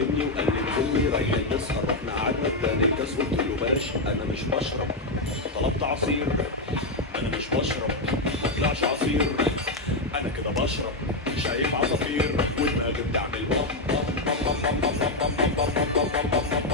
كلمني وقال لي انزلني رايحين نسهر، رحنا قعدنا اداني الكاس قلت له بلاش انا مش بشرب، طلبت عصير انا مش بشرب ما طلعش عصير، انا كده بشرب شايف عصافير ودماغي بتعمل بام بام بام بام بام بام بام بام بام بام بام بام.